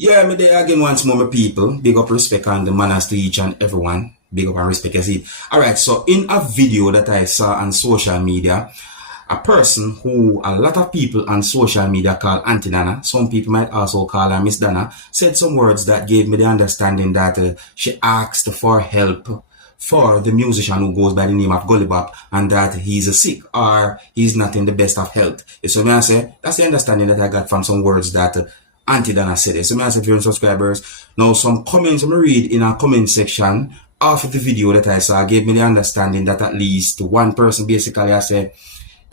Yeah, me there again once more, my people. Big up respect and the manners to each and everyone. Big up and respect, you see. Alright, so in a video that I saw on social media, a person who a lot of people on social media call Auntie Dana, some people might also call her Miss Dana, said some words that gave me the understanding that she asked for help for the musician who goes by the name of Gollibop, and that he's sick or he's not in the best of health. So me I say, that's the understanding that I got from some words that Auntie Dana said. So me I say, viewers subscribers, now some comments I read in a comment section of the video that I saw gave me the understanding that at least one person basically I said,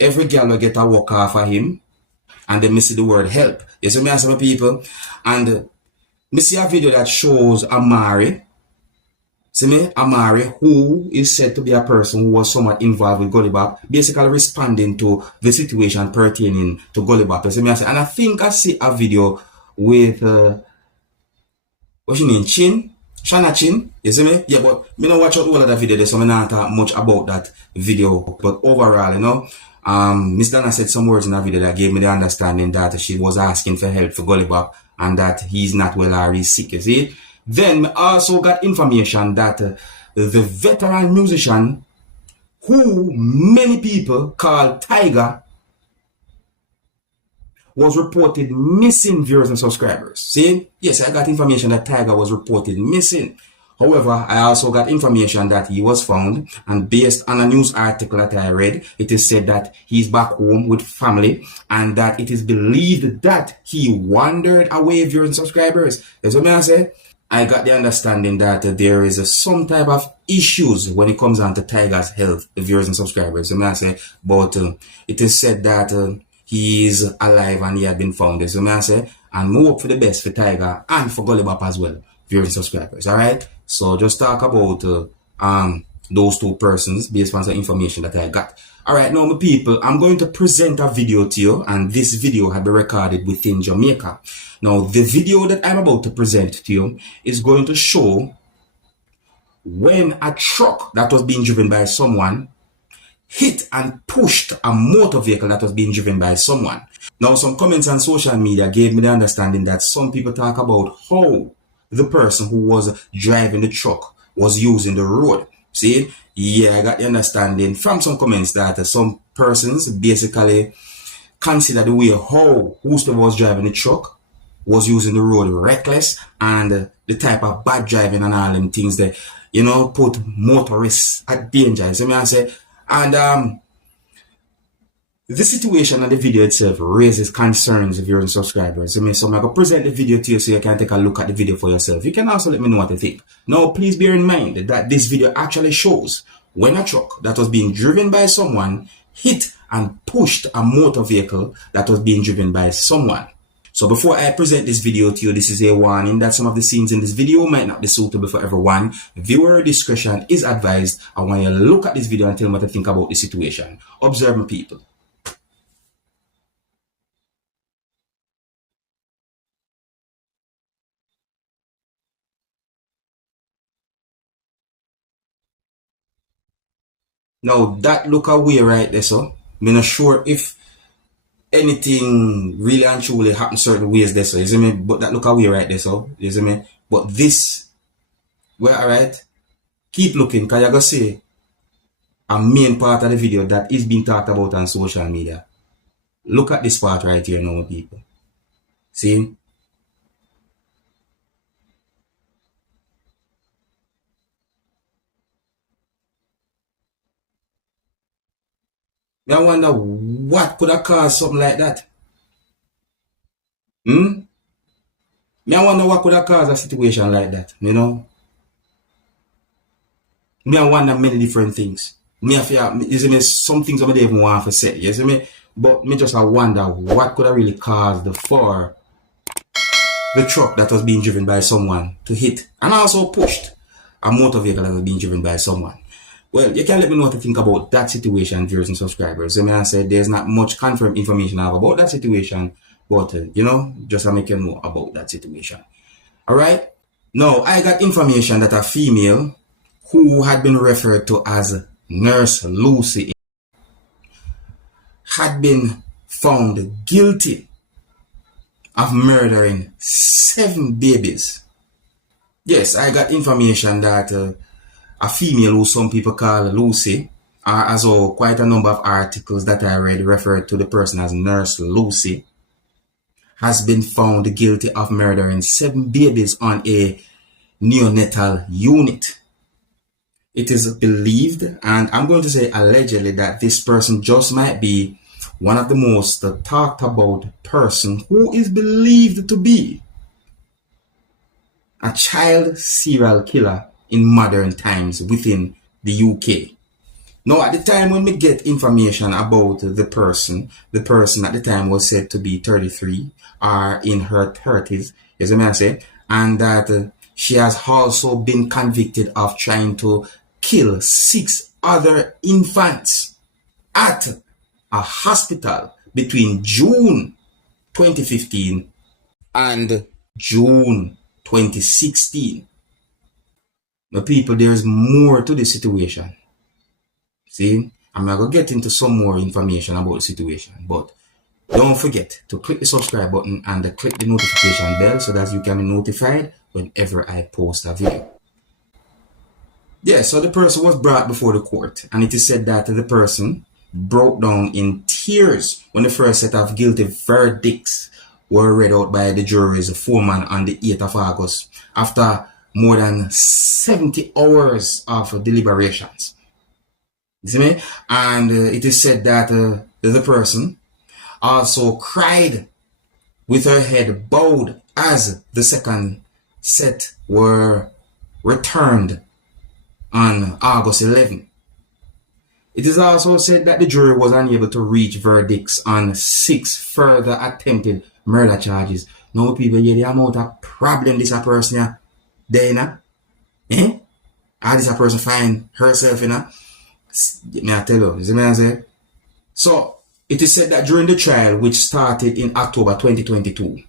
every girl will get a walk off of him, and then me see the word help. You see me as some people, and me see a video that shows Amari. See me, Amari, who is said to be a person who was somewhat involved with Gollibop, basically responding to the situation pertaining to Gollibop. You see me, and I think I see a video with what's your name, Chin? Shana Chin, you see me? Yeah, but me not watch out all of that video, so me not talk much about that video. But overall, you know, Miss Dana said some words in that video that gave me the understanding that she was asking for help for Gollibop and that he's not well or he's sick, you see? Then I also got information that the veteran musician who many people call Tiger was reported missing, viewers and subscribers. See? Yes, I got information that Tiger was reported missing. However, I also got information that he was found, and based on a news article that I read, it is said that he's back home with family, and that it is believed that he wandered away, viewers and subscribers. That's what I say. I got the understanding that there is some type of issues when it comes on to Tiger's health, the viewers and subscribers. So I say, but it is said that he is alive and he had been found. So I say, and we hope for the best for Tiger and for Gollibop as well, viewers and subscribers. All right. So just talk about those two persons based on the information that I got. All right, now my people, I'm going to present a video to you, and this video had been recorded within Jamaica. Now, the video that I'm about to present to you is going to show when a truck that was being driven by someone hit and pushed a motor vehicle that was being driven by someone. Now, some comments on social media gave me the understanding that some people talk about how the person who was driving the truck was using the road. See, yeah, I got the understanding from some comments that some persons basically consider the way how whoever was driving the truck was using the road reckless, and the type of bad driving and all them things that, you know, put motorists at danger. So I say, and the situation and the video itself raises concerns of your subscribers. So I'm going to present the video to you so you can take a look at the video for yourself. You can also let me know what you think. Now, please bear in mind that this video actually shows when a truck that was being driven by someone hit and pushed a motor vehicle that was being driven by someone. So before I present this video to you, this is a warning that some of the scenes in this video might not be suitable for everyone. Viewer discretion is advised. I want you to look at this video and tell me what you think about the situation. Observe, my people. Now that look away right there, so I'm not sure if anything really and truly happens certain ways there, so you see me, but that look away right there, so you see me. But this, well, alright, keep looking, because you're gonna see a main part of the video that is being talked about on social media. Look at this part right here now, people. See? I wonder what could have caused something like that. I wonder what could have caused a situation like that, you know. I wonder many different things. I feel, you see me, some things I don't even want to say, you see me? But me just wonder what could have really caused for the truck that was being driven by someone to hit and also pushed a motor vehicle that was being driven by someone. Well, you can let me know what you think about that situation, viewers and subscribers. So I said there's not much confirmed information I have about that situation, but you know, just to make you know about that situation. All right. Now I got information that a female who had been referred to as Nurse Lucy had been found guilty of murdering 7 babies. Yes, I got information that a female who some people call Lucy, or as well quite a number of articles that I read refer to the person as Nurse Lucy, has been found guilty of murdering 7 babies on a neonatal unit. It is believed, and I'm going to say allegedly, that this person just might be one of the most talked about person who is believed to be a child serial killer in modern times within the UK. Now, at the time when we get information about the person at the time was said to be 33 or in her 30s, as I may say, and that she has also been convicted of trying to kill 6 other infants at a hospital between June 2015 and June 2016. Now, people, there's more to the situation. See, I'm not going to get into some more information about the situation, but don't forget to click the subscribe button and click the notification bell so that you can be notified whenever I post a video. Yeah, so the person was brought before the court, and it is said that the person broke down in tears when the first set of guilty verdicts were read out by the jury's foreman on the 8th of August after more than 70 hours of deliberations. You see me? And it is said that the person also cried with her head bowed as the second set were returned on August 11. It is also said that the jury was unable to reach verdicts on 6 further attempted murder charges. Now people hear the amount of problem this a person there, you know? How this a person find herself, you know? May I tell you, see what I say? So, it is said that during the trial, which started in October 2022,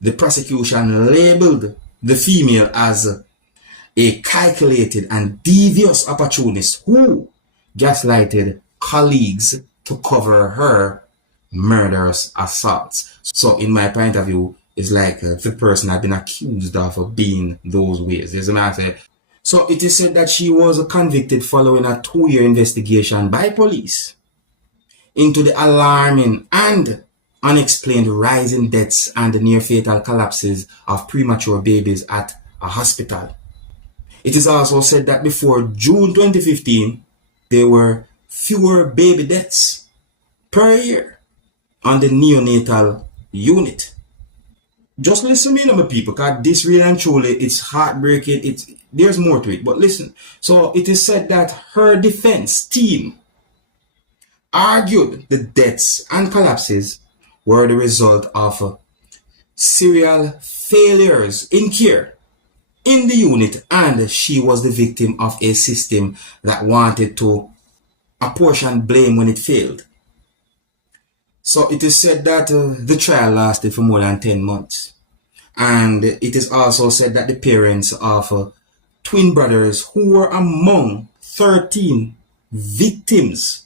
the prosecution labeled the female as a calculated and devious opportunist who gaslighted colleagues to cover her murderous assaults. So, in my point of view, it's like the person had been accused of being those ways. There's a matter. So it is said that she was convicted following a 2-year investigation by police into the alarming and unexplained rise in deaths and the near-fatal collapses of premature babies at a hospital. It is also said that before June 2015, there were fewer baby deaths per year on the neonatal unit. Just listen to me, my people, because this really and truly, it's heartbreaking. There's more to it, but listen. So it is said that her defense team argued the deaths and collapses were the result of serial failures in care in the unit, and she was the victim of a system that wanted to apportion blame when it failed. So it is said that the trial lasted for more than 10 months. And it is also said that the parents of twin brothers who were among 13 victims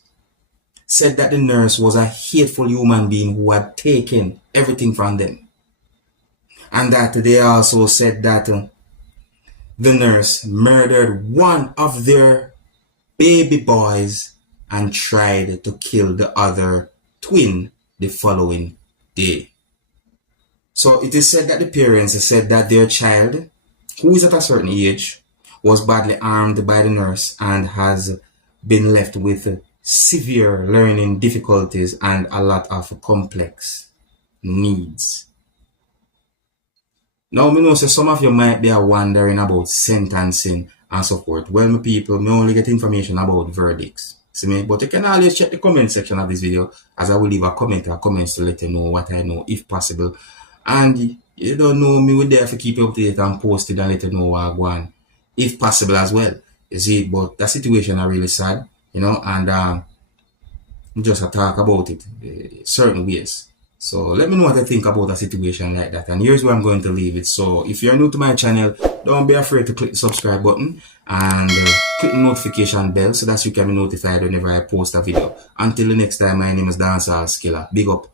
said that the nurse was a hateful human being who had taken everything from them. And that they also said that the nurse murdered one of their baby boys and tried to kill the other twin the following day. So it is said that the parents said that their child, who is at a certain age, was badly harmed by the nurse and has been left with severe learning difficulties and a lot of complex needs. Now, I know some of you might be wondering about sentencing and so forth. Well, my people, I only get information about verdicts. See me? But you can always check the comment section of this video, as I will leave a comment or comments to let you know what I know, if possible. And you don't know me, we're there to keep you updated and posted and let you know what I go on, if possible as well. You see, but the situation are really sad, you know, and just talk about it certain ways. So let me know what I think about a situation like that. And here's where I'm going to leave it. So if you're new to my channel, don't be afraid to click the subscribe button and click the notification bell so that you can be notified whenever I post a video. Until the next time, my name is Dancehall Skilla. Big up.